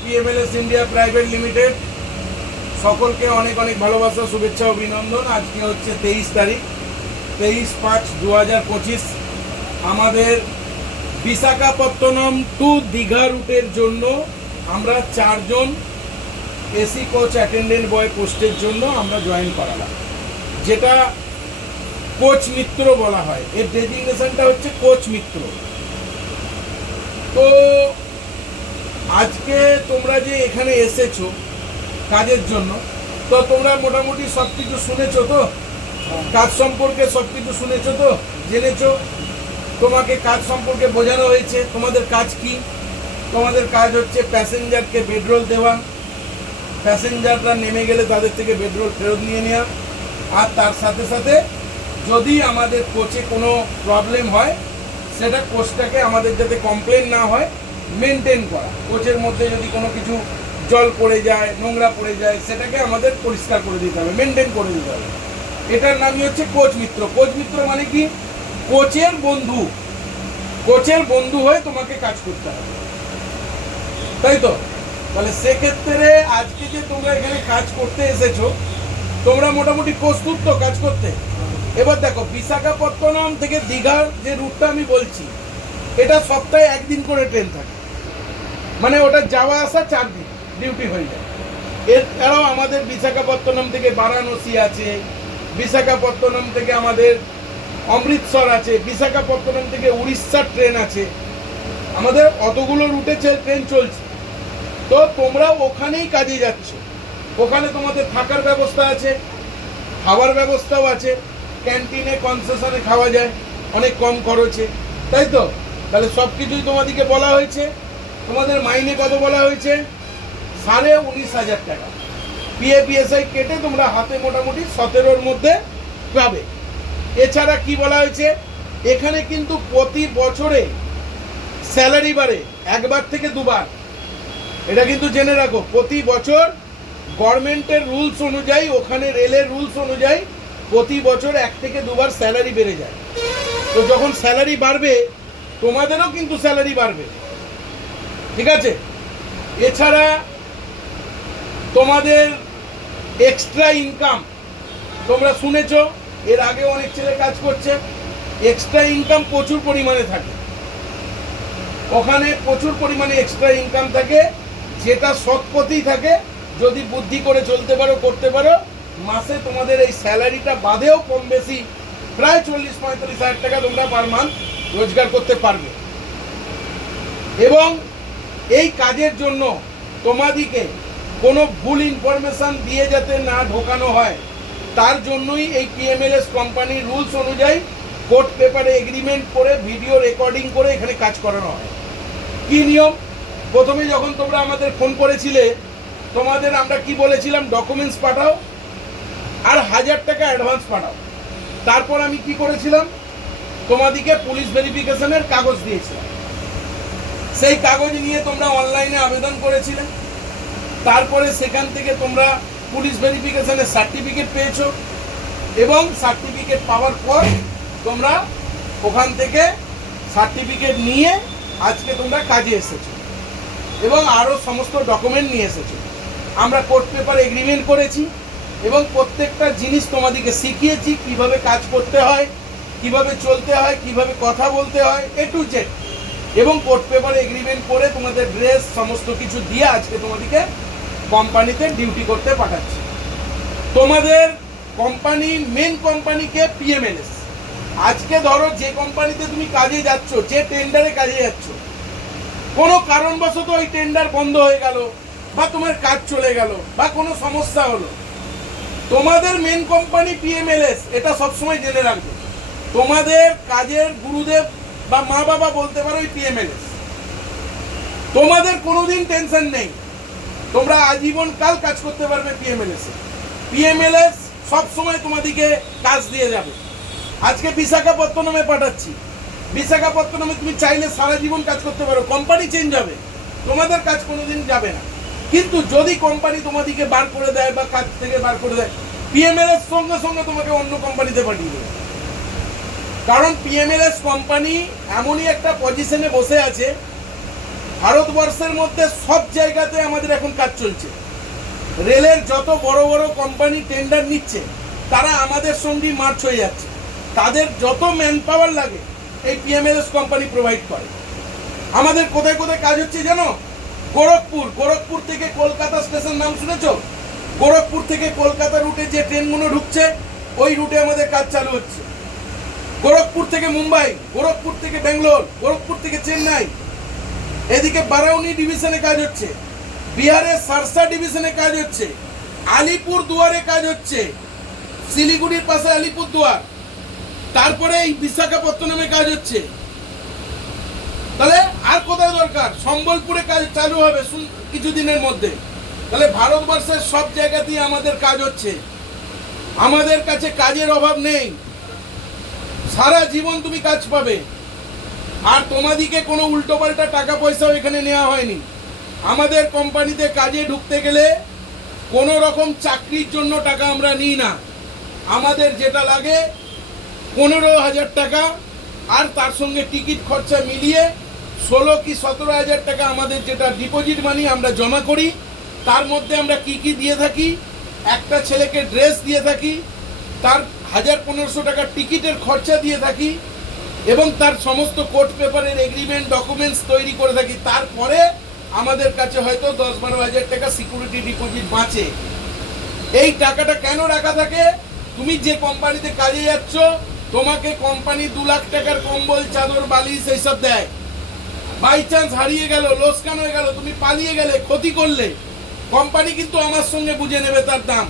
PMLS India private limited সকলকে অনেক অনেক ভালোবাসা, শুভেচ্ছা, অভিনন্দন। আজকে হচ্ছে তেইশ তারিখ, তেইশ পাঁচ দু আমাদের বিশাখাপত্তনম টু দীঘা রুটের জন্য আমরা চারজন এসি কোচ অ্যাটেন্ডেন্ট বয় পোস্টের জন্য আমরা জয়েন করালাম। যেটা কোচ মিত্র বলা হয়। এর ডেজিগনেশনটা হচ্ছে কোচ মিত্র। তো আজকে তোমরা যে এখানে এসেছ কাজের জন্য তো তোমরা মোটামুটি সব কিছু শুনেছো তো? কাজ সম্পর্কে সব কিছু শুনেছো তো? জেনেছো? তোমাকে কাজ সম্পর্কে বোঝানো হয়েছে। তোমাদের কাজ কি? তোমাদের কাজ হচ্ছে প্যাসেঞ্জারকে বেডরোল দেওয়া। প্যাসেঞ্জাররা নেমে গেলে তাদের থেকে বেডরোল ফেরত নিয়ে নেওয়া। আর তার সাথে সাথে যদি আমাদের কোচে কোনো প্রবলেম হয় সেটা কোচটাকে আমাদের যাতে কমপ্লেন না হয় মেনটেন করা। কোচের মধ্যে যদি কোনো কিছু জল পড়ে যায়, নোংরা পড়ে যায়, সেটাকে আমাদের পরিষ্কার করে দিতে হবে মেনটেন করে দিতে হবে। এটার নামই হচ্ছে কোচ মিত্র। কোচ মিত্র মানে কি? কোচের বন্ধু। কোচের বন্ধু হয়ে তোমাকে কাজ করতে হবে। তাই তো? তাহলে সেক্ষেত্রে আজকে যে তোমরা এখানে কাজ করতে এসেছ, তোমরা মোটামুটি প্রস্তুত তো কাজ করতে? এবার দেখো, বিশাখাপত্তনম থেকে দীঘার যে রুটটা আমি বলছি, এটা সপ্তাহে একদিন করে ট্রেন থাকে। মানে ওটা যাওয়া আসা চার দিন ডিউটি হয়ে যায়। এছাড়াও আমাদের বিশাখাপত্তনম থেকে বারাণসী আছে, বিশাখাপত্তনম থেকে আমাদের অমৃতসর আছে, বিশাখাপত্তনম থেকে উড়িষ্যার ট্রেন আছে। আমাদের অতগুলো রুটে ট্রেন চলছে। তো তোমরা ওখানেই কাজে যাচ্ছ। ওখানে তোমাদের থাকার ব্যবস্থা আছে খাবার ব্যবস্থাও আছে। ক্যান্টিনে কনসেশনে খাওয়া যায়, অনেক কম খরচে। তাই তো? তাহলে সব কিছুই তোমাদেরকে বলা হয়েছে। তোমাদের মাইনে কত বলা হয়েছে? সাড়ে উনিশ হাজার টাকা। পিএপিএসআই কেটে তোমরা হাতে মোটামুটি সতেরোর মধ্যে পাবে। এছাড়া কি বলা হয়েছে? এখানে কিন্তু প্রতি বছরে স্যালারি বাড়ে, একবার থেকে দুবার। এটা কিন্তু জেনে রাখো, প্রতি বছর গভর্নমেন্টের রুলস অনুযায়ী, ওখানে রেলের রুলস অনুযায়ী প্রতি বছর এক থেকে দুবার স্যালারি বেড়ে যায়। তো যখন স্যালারি বাড়বে, তোমাদেরও কিন্তু স্যালারি বাড়বে। ঠিক আছে? এছাড়া তোমাদের এক্সট্রা ইনকাম তোমরা শুনেছ, এর আগে অনেক ছেলে কাজ করছে এক্সট্রা ইনকাম প্রচুর পরিমাণে থাকে। ওখানে প্রচুর পরিমাণে এক্সট্রা ইনকাম থাকে, যেটা সৎ পথেই থাকে, যদি বুদ্ধি করে চলতে পারো, করতে পারো, মাসে তোমাদের এই স্যালারিটা বাদেও কম বেশি, প্রায় চল্লিশ, পঁয়তাল্লিশ হাজার টাকা তোমরা পার মান্থ রোজগার করতে পারবে। এবং এই কাজের জন্য তোমাদিকে কোনো ভুল ইনফরমেশন দিয়ে যাতে না ঢোকানো হয়, তার জন্যই এই পিএমএলএস কোম্পানির রুলস অনুযায়ী কোর্ট পেপারে এগ্রিমেন্ট করে ভিডিও রেকর্ডিং করে এখানে কাজ করানো হয়। কি নিয়ম? প্রথমে যখন তোমরা আমাদের ফোন করেছিলে, তোমাদের আমরা কি বলেছিলাম? ডকুমেন্টস পাঠাও আর হাজার টাকা অ্যাডভান্স পাঠাও। তারপর আমি কি করেছিলাম? তোমাদিকে পুলিশ ভেরিফিকেশনের কাগজ দিয়েছিলাম। সেই কাগজ নিয়ে তোমরা অনলাইনে আবেদন করেছিলে। তারপরে সেখান থেকে তোমরা পুলিশ ভেরিফিকেশনের সার্টিফিকেট পেয়েছ এবং সার্টিফিকেট পাওয়ার পর তোমরা ওখান থেকে সার্টিফিকেট নিয়ে আজকে তোমরা কাজে এসেছ এবং আরও সমস্ত ডকুমেন্ট নিয়ে এসেছ। আমরা কোর্ট পেপার এগ্রিমেন্ট করেছি এবং প্রত্যেকটা জিনিস তোমাদেরকে শিখিয়েছি কীভাবে কাজ করতে হয়, কীভাবে চলতে হয়, কীভাবে কথা বলতে হয় এ টু জেড এবং কোর্ট পেপার এগ্রিমেন্ট করে তোমাদের ড্রেস সমস্ত কিছু দিয়ে আজকে তোমাদেরকে কোম্পানিতে ডিউটি করতে পাঠাচ্ছি। তোমাদের কোম্পানি মেন কোম্পানিকে পিএমএলএস আজকে ধরো যে কোম্পানিতে তুমি কাজে যাচ্ছ, যে টেন্ডারে কাজে যাচ্ছ, কোনো কারণবশত ওই টেন্ডার বন্ধ হয়ে গেল, বা তোমার কাজ চলে গেল, বা কোনো সমস্যা হলো। তোমাদের মেন কোম্পানি পিএমএলএস এটা সবসময় জেনে রাখবে। তোমাদের কাজের গুরুদেব বা মা বাবা বলতে পারো ওই পিএমএলএস তোমাদের কোনোদিন টেনশন নেই। তোমরা আজীবন কাল কাজ করতে পারবে পিএমএলএস পিএমএলএস সব সময় তোমাদেরকে কাজ দিয়ে যাবে। আজকে বিশাখাপত্তনমে পাঠাচ্ছি। বিশাখাপত্তনমে তুমি চাইলে সারা জীবন কাজ করতে পারো। কোম্পানি চেঞ্জ হবে। তোমাদের কাজ কোনোদিন যাবে না। কিন্তু যদি কোম্পানি তোমাদেরকে বার করে দেয় বা কাজ থেকে বার করে দেয় পিএমএলএস সঙ্গে সঙ্গে তোমাকে অন্য কোম্পানিতে পাঠিয়ে দেবে। কারণ পিএমএলএস কোম্পানি এমনই একটা পজিশনে বসে আছে, ভারতবর্ষের মধ্যে সব জায়গাতে আমাদের এখন কাজ চলছে। রেলের যত বড় বড় কোম্পানি টেন্ডার নিচ্ছে, তারা আমাদের সঙ্গেই মার্চ হয়ে যাচ্ছে। তাদের যত ম্যান পাওয়ার লাগে, এই পিএমএলএস কোম্পানি প্রোভাইড করে। আমাদের কোথায় কোথায় কাজ হচ্ছে জানো? গোরখপুর। গোরখপুর থেকে কলকাতা স্টেশন নাম শুনেছ? গোরখপুর থেকে কলকাতা রুটে যে ট্রেনগুলো ঢুকছে, ওই রুটে আমাদের কাজ চালু হচ্ছে। গোরখপুর থেকে মুম্বাই, গোরখপুর থেকে ব্যাঙ্গালোর, গোরখপুর থেকে চেন্নাই। এদিকে বারাউনি ডিভিশনে কাজ হচ্ছে বিহারের সারসা ডিভিশনে কাজ হচ্ছে, আলিপুর দুয়ারে কাজ হচ্ছে, শিলিগুড়ির পাশে আলিপুর দুয়ার। তারপরে এই বিশাখাপত্তনমে কাজ হচ্ছে। তাহলে আর কোথায় দরকার? সম্বলপুরে কাজ চালু হবে কিছুদিনের মধ্যে। তাহলে ভারতবর্ষের সব জায়গাতেই আমাদের কাজ হচ্ছে। আমাদের কাছে কাজের অভাব নেই। সারা জীবন তুমি কাজ পাবে। আর তোমাদিকে কোনো উল্টোপাল্টা টাকা পয়সাও এখানে নেওয়া হয়নি। আমাদের কোম্পানিতে কাজে ঢুকতে গেলে কোনো রকম চাকরির জন্য টাকা আমরা নিই না। আমাদের যেটা লাগে পনেরো হাজার টাকা আর তার সঙ্গে টিকিট খরচা মিলিয়ে ষোলো কি সতেরো হাজার টাকা আমাদের যেটা ডিপোজিট মানি আমরা জমা করি, তার মধ্যে আমরা কি কি দিয়ে থাকি, একটা ছেলেকে ড্রেস দিয়ে থাকি, তার হাজার পনেরোশো টাকা টিকিটের খরচা দিয়ে থাকি এবং তার সমস্ত কোর্ট পেপারের এগ্রিমেন্ট ডকুমেন্টস তৈরি করে থাকি। তারপরে আমাদের কাছে হয়তো দশ বারো হাজার টাকা সিকিউরিটি ডিপোজিট বাঁচে। এই টাকাটা কেন রাখা থাকে? তুমি যে কোম্পানিতে কাজে যাচ্ছ, তোমাকে কোম্পানি দু লাখ টাকার কম্বল, চাদর, বালিশ এইসব দেয়। বাই চান্স হারিয়ে গেল লোসকান হয়ে গেল? তুমি পালিয়ে গেলে, ক্ষতি করলে। কোম্পানি কিন্তু আমার সঙ্গে বুঝে নেবে তার দাম।